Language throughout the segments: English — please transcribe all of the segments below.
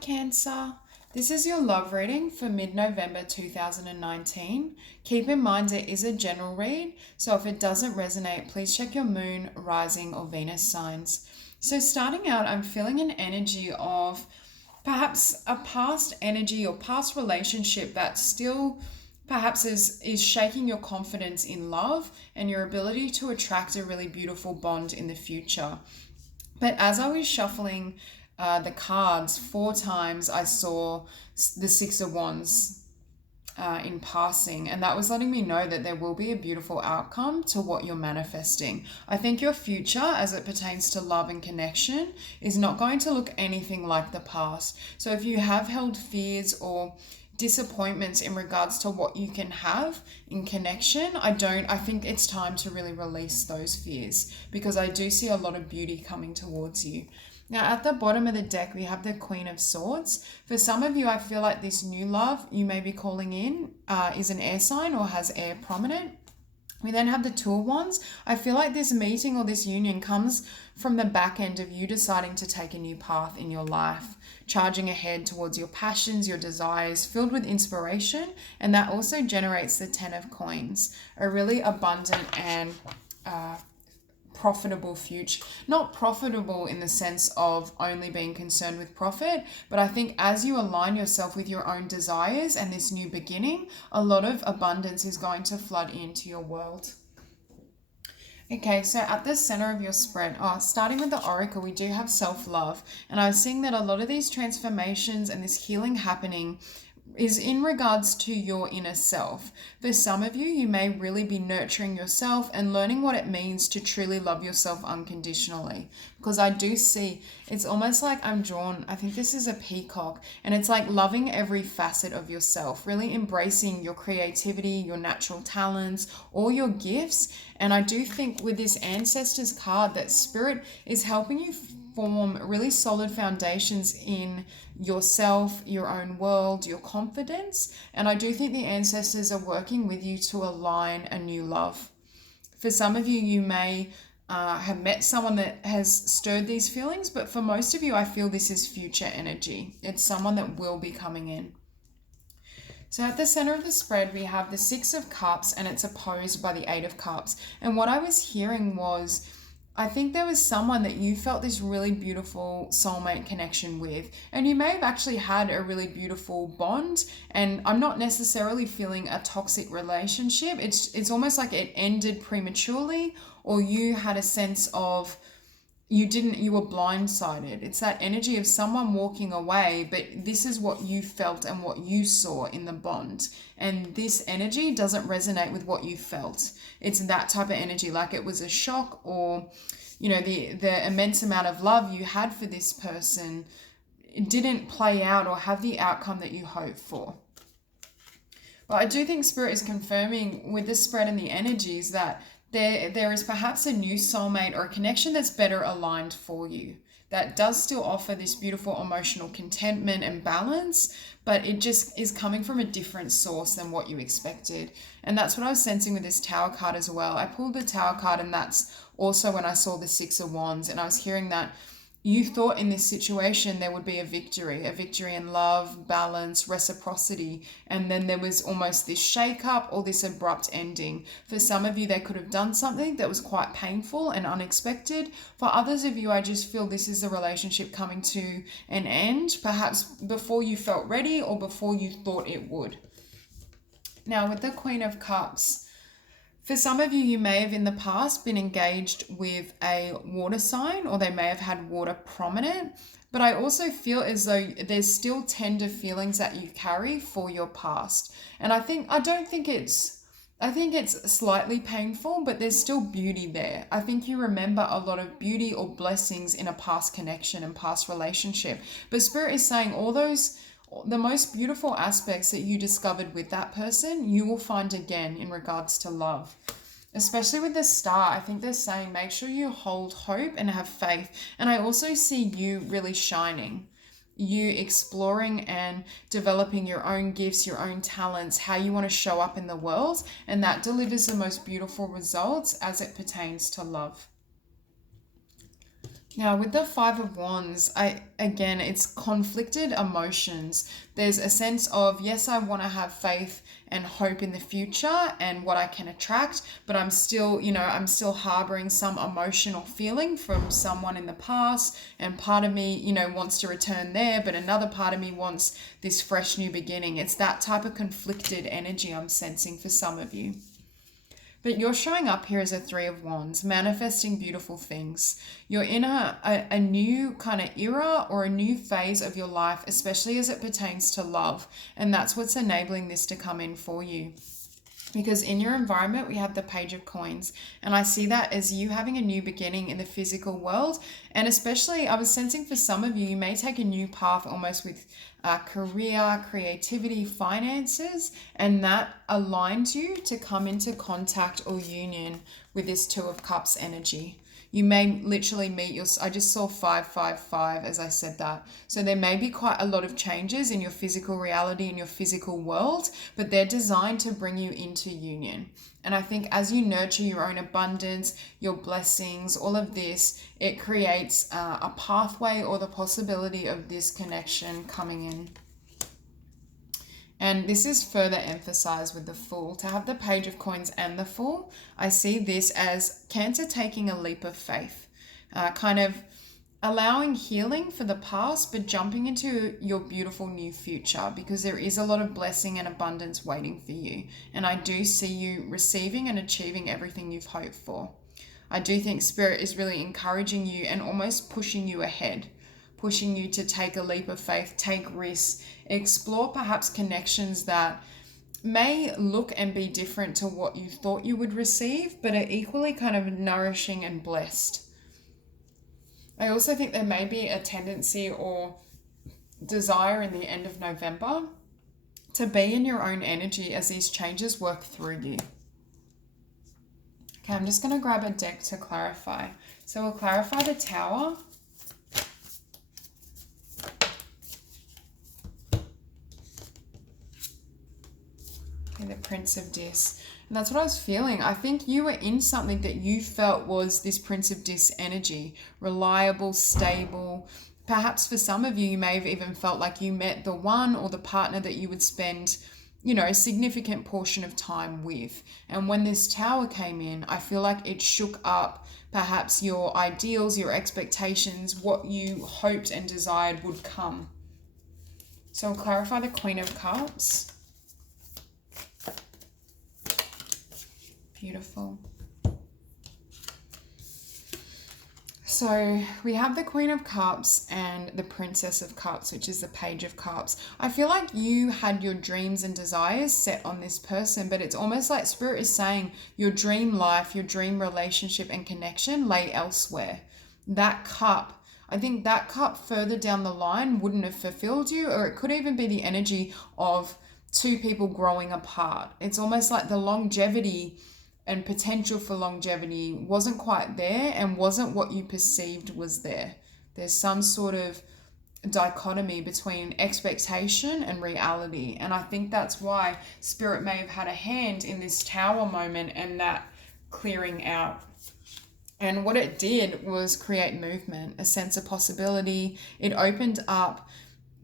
Cancer. This is your love reading for mid-November 2019. Keep in mind it is a general read, so if it doesn't resonate, please check your moon, rising, or Venus signs. So starting out, I'm feeling an energy of perhaps a past energy or past relationship that still perhaps is shaking your confidence in love and your ability to attract a really beautiful bond in the future. But as I was shuffling the cards 4 times, I saw the Six of Wands in passing, and that was letting me know that there will be a beautiful outcome to what you're manifesting. I think your future, as it pertains to love and connection, is not going to look anything like the past. So if you have held fears or disappointments in regards to what you can have in connection, I think it's time to really release those fears, because I do see a lot of beauty coming towards you. Now, at the bottom of the deck, we have the Queen of Swords. For some of you, I feel like this new love you may be calling in is an air sign or has air prominent. We then have the Two of Wands. I feel like this meeting or this union comes from the back end of you deciding to take a new path in your life, charging ahead towards your passions, your desires, filled with inspiration. And that also generates the Ten of Coins, a really abundant and profitable future. Not profitable in the sense of only being concerned with profit, but I think as you align yourself with your own desires and this new beginning, a lot of abundance is going to flood into your world. Okay, so at the center of your spread, starting with the oracle, we do have self-love, and I was seeing that a lot of these transformations and this healing happening is in regards to your inner self. For some of you, you may really be nurturing yourself and learning what it means to truly love yourself unconditionally. Because I do see, it's almost like I'm drawn, I think this is a peacock, and it's like loving every facet of yourself, really embracing your creativity, your natural talents, all your gifts. And I do think with this Ancestors card that Spirit is helping you form really solid foundations in yourself, your own world, your confidence. And I do think the ancestors are working with you to align a new love. For some of you, you may have met someone that has stirred these feelings, but for most of you, I feel this is future energy. It's someone that will be coming in. So at the center of the spread, we have the Six of Cups, and it's opposed by the Eight of Cups. And what I was hearing was, I think there was someone that you felt this really beautiful soulmate connection with, and you may have actually had a really beautiful bond. And I'm not necessarily feeling a toxic relationship. It's almost like it ended prematurely, or you had a sense of you were blindsided. It's that energy of someone walking away, but this is what you felt and what you saw in the bond. And this energy doesn't resonate with what you felt. It's that type of energy, like it was a shock, or, you know, the immense amount of love you had for this person, it didn't play out or have the outcome that you hoped for. Well, I do think Spirit is confirming with the spread and the energies that there is perhaps a new soulmate or a connection that's better aligned for you, that does still offer this beautiful emotional contentment and balance, but it just is coming from a different source than what you expected. And that's what I was sensing with this Tower card as well. I pulled the Tower card, and that's also when I saw the Six of Wands, and I was hearing that you thought in this situation there would be a victory in love, balance, reciprocity, and then there was almost this shake-up or this abrupt ending. For some of you, they could have done something that was quite painful and unexpected. For others of you, I just feel this is the relationship coming to an end, perhaps before you felt ready or before you thought it would. Now, with the Queen of Cups, for some of you, you may have in the past been engaged with a water sign, or they may have had water prominent, but I also feel as though there's still tender feelings that you carry for your past. And I think it's slightly painful, but there's still beauty there. I think you remember a lot of beauty or blessings in a past connection and past relationship. But Spirit is saying the most beautiful aspects that you discovered with that person, you will find again in regards to love. Especially with the Star, I think they're saying make sure you hold hope and have faith. And I also see you really shining, you exploring and developing your own gifts, your own talents, how you want to show up in the world. And that delivers the most beautiful results as it pertains to love. Now, with the Five of Wands, it's conflicted emotions. There's a sense of, yes, I want to have faith and hope in the future and what I can attract, but I'm still harboring some emotional feeling from someone in the past, and part of me, wants to return there, but another part of me wants this fresh new beginning. It's that type of conflicted energy I'm sensing for some of you. But you're showing up here as a Three of Wands, manifesting beautiful things. You're in a new kind of era or a new phase of your life, especially as it pertains to love. And that's what's enabling this to come in for you. Because in your environment, we have the Page of Coins. And I see that as you having a new beginning in the physical world. And especially, I was sensing for some of you, you may take a new path almost with career, creativity, finances. And that aligns you to come into contact or union with this Two of Cups energy. You may literally meet I just saw 555 as I said that. So there may be quite a lot of changes in your physical reality, in your physical world, but they're designed to bring you into union. And I think as you nurture your own abundance, your blessings, all of this, it creates a pathway or the possibility of this connection coming in. And this is further emphasized with the Fool. To have the Page of Coins and the Fool, I see this as Cancer taking a leap of faith, kind of allowing healing for the past, but jumping into your beautiful new future, because there is a lot of blessing and abundance waiting for you. And I do see you receiving and achieving everything you've hoped for. I do think Spirit is really encouraging you and almost pushing you ahead, pushing you to take a leap of faith, take risks, explore perhaps connections that may look and be different to what you thought you would receive, but are equally kind of nourishing and blessed. I also think there may be a tendency or desire in the end of November to be in your own energy as these changes work through you. Okay, I'm just going to grab a deck to clarify. So we'll clarify the Tower. The Prince of Dis. And that's what I was feeling. I think you were in something that you felt was this Prince of Dis energy. Reliable, stable. Perhaps for some of you, you may have even felt like you met the one or the partner that you would spend, a significant portion of time with. And when this Tower came in, I feel like it shook up perhaps your ideals, your expectations, what you hoped and desired would come. So I'll clarify the Queen of Cups. Beautiful. So we have the Queen of Cups and the Princess of Cups, which is the Page of Cups. I feel like you had your dreams and desires set on this person, but it's almost like Spirit is saying your dream life, your dream relationship and connection lay elsewhere. That cup, I think that cup further down the line wouldn't have fulfilled you, or it could even be the energy of two people growing apart. It's almost like the longevity and potential for longevity wasn't quite there and wasn't what you perceived was there. There's some sort of dichotomy between expectation and reality. And I think that's why Spirit may have had a hand in this Tower moment and that clearing out. And what it did was create movement, a sense of possibility. It opened up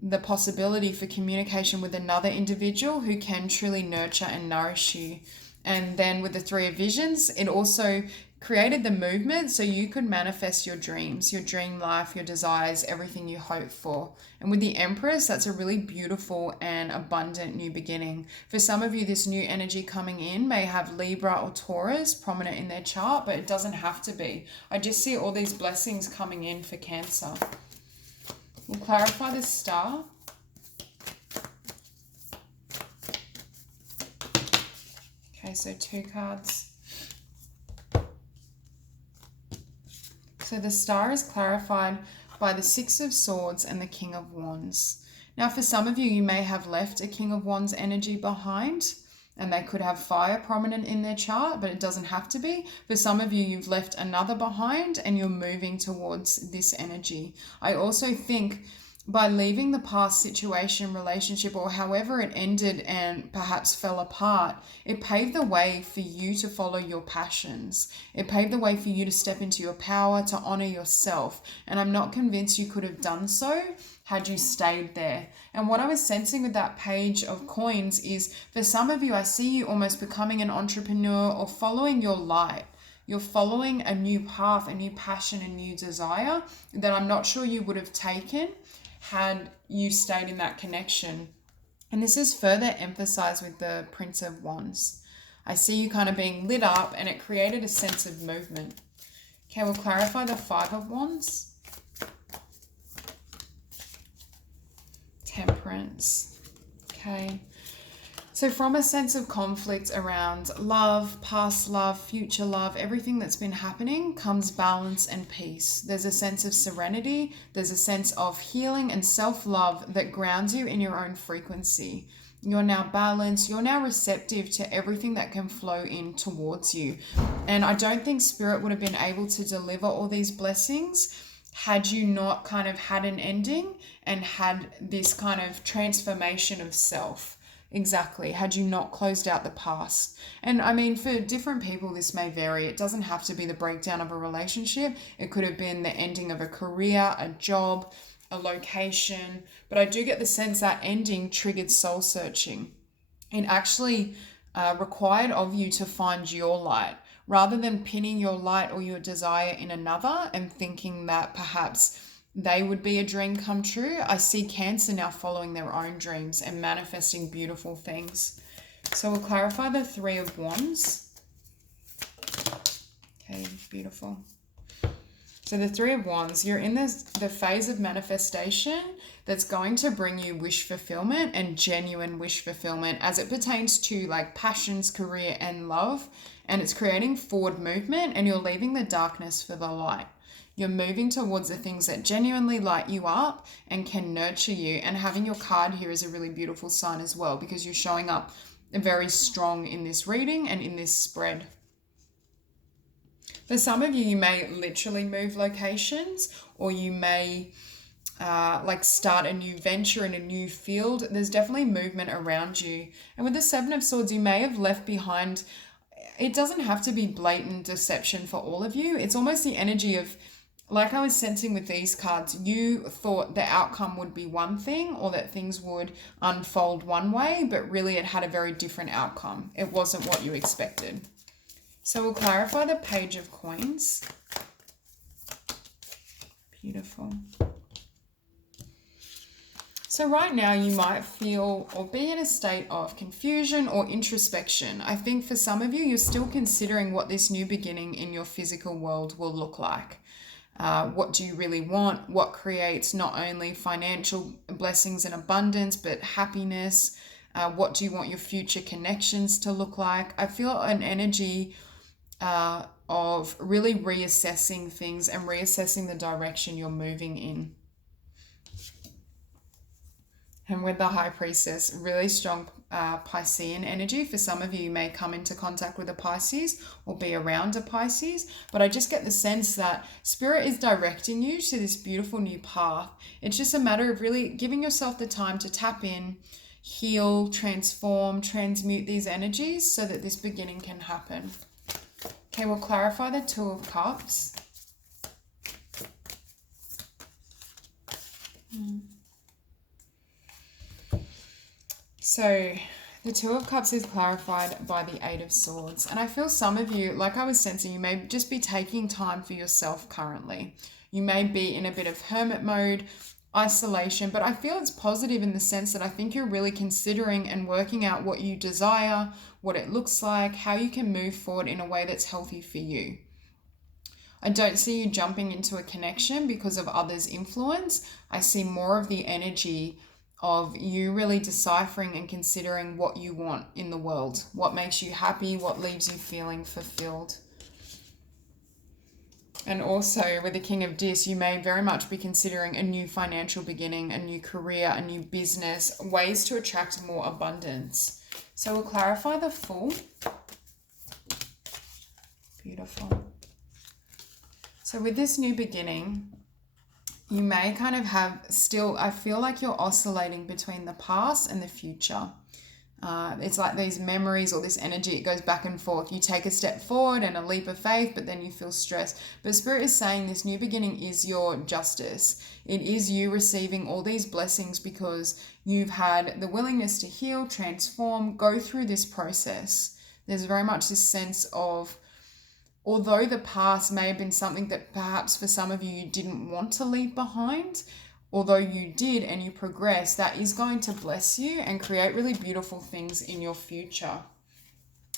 the possibility for communication with another individual who can truly nurture and nourish you. And then with the Three of Visions, it also created the movement so you could manifest your dreams, your dream life, your desires, everything you hope for. And with the Empress, that's a really beautiful and abundant new beginning. For some of you, this new energy coming in may have Libra or Taurus prominent in their chart, but it doesn't have to be. I just see all these blessings coming in for Cancer. We'll clarify the Star. Okay, so 2 cards. So the Star is clarified by the 6 of Swords and the King of Wands. Now, for some of you, you may have left a King of Wands energy behind, and they could have fire prominent in their chart, but it doesn't have to be. For some of you, you've left another behind and you're moving towards this energy. I also think by leaving the past situation, relationship, or however it ended and perhaps fell apart, it paved the way for you to follow your passions. It paved the way for you to step into your power, to honor yourself. And I'm not convinced you could have done so had you stayed there. And what I was sensing with that page of coins is, for some of you, I see you almost becoming an entrepreneur or following your light. You're following a new path, a new passion, a new desire that I'm not sure you would have taken had you stayed in that connection. And this is further emphasized with the Prince of Wands. I see you kind of being lit up, and it created a sense of movement. Okay, we'll clarify the Five of Wands. Temperance. Okay. So from a sense of conflict around love, past love, future love, everything that's been happening comes balance and peace. There's a sense of serenity. There's a sense of healing and self-love that grounds you in your own frequency. You're now balanced. You're now receptive to everything that can flow in towards you. And I don't think Spirit would have been able to deliver all these blessings had you not kind of had an ending and had this kind of transformation of self. Exactly. Had you not closed out the past. And I mean, for different people, this may vary. It doesn't have to be the breakdown of a relationship. It could have been the ending of a career, a job, a location. But I do get the sense that ending triggered soul searching. It actually required of you to find your light rather than pinning your light or your desire in another and thinking that perhaps they would be a dream come true. I see Cancer now following their own dreams and manifesting beautiful things. So we'll clarify the Three of Wands. Okay, beautiful. So the Three of Wands, you're in the phase of manifestation that's going to bring you wish fulfillment and genuine wish fulfillment as it pertains to like passions, career, and love. And it's creating forward movement, and you're leaving the darkness for the light. You're moving towards the things that genuinely light you up and can nurture you. And having your card here is a really beautiful sign as well, because you're showing up very strong in this reading and in this spread. For some of you, you may literally move locations, or you may like start a new venture in a new field. There's definitely movement around you. And with the Seven of Swords, you may have left behind. It doesn't have to be blatant deception for all of you. It's almost the energy of, like I was sensing with these cards, you thought the outcome would be one thing or that things would unfold one way, but really it had a very different outcome. It wasn't what you expected. So we'll clarify the Page of Coins. Beautiful. So right now you might feel or be in a state of confusion or introspection. I think for some of you, you're still considering what this new beginning in your physical world will look like. What do you really want? What creates not only financial blessings and abundance, but happiness? What do you want your future connections to look like? I feel an energy of really reassessing things and reassessing the direction you're moving in. And with the High Priestess, really strong Piscean energy. For some of you, you may come into contact with a Pisces or be around a Pisces, but I just get the sense that Spirit is directing you to this beautiful new path. It's just a matter of really giving yourself the time to tap in, heal, transform, transmute these energies so that this beginning can happen. Okay, we'll clarify the Two of Cups. So the Two of Cups is clarified by the Eight of Swords. And I feel some of you, like I was sensing, you may just be taking time for yourself currently. You may be in a bit of hermit mode, isolation, but I feel it's positive in the sense that I think you're really considering and working out what you desire, what it looks like, how you can move forward in a way that's healthy for you. I don't see you jumping into a connection because of others' influence. I see more of the energy of you really deciphering and considering what you want in the world, what makes you happy, what leaves you feeling fulfilled. And also with the King of Dis, you may very much be considering a new financial beginning, a new career, a new business, ways to attract more abundance. So we'll clarify the Fool. Beautiful. So with this new beginning, You may kind of have still, I feel like you're oscillating between the past and the future. It's like these memories or this energy, it goes back and forth. You take a step forward and a leap of faith, but then you feel stressed. But Spirit is saying this new beginning is your justice. It is you receiving all these blessings because you've had the willingness to heal, transform, go through this process. There's very much this sense of, although the past may have been something that perhaps for some of you didn't want to leave behind, although you did and you progress, that is going to bless you and create really beautiful things in your future.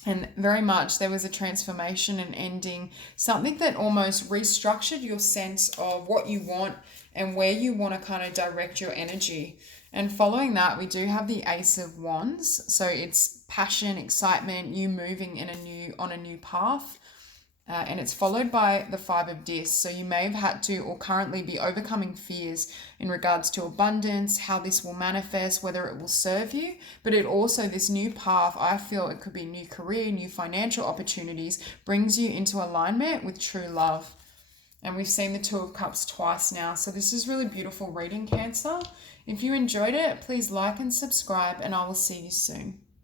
And very much there was a transformation and ending, something that almost restructured your sense of what you want and where you want to kind of direct your energy. And following that, we do have the Ace of Wands. So it's passion, excitement, you moving on a new path. And it's followed by the Five of Discs. So you may have had to or currently be overcoming fears in regards to abundance, how this will manifest, whether it will serve you. But it also, this new path, I feel it could be new career, new financial opportunities, brings you into alignment with true love. And we've seen the Two of Cups twice now. So this is really beautiful reading, Cancer. If you enjoyed it, please like and subscribe, and I will see you soon.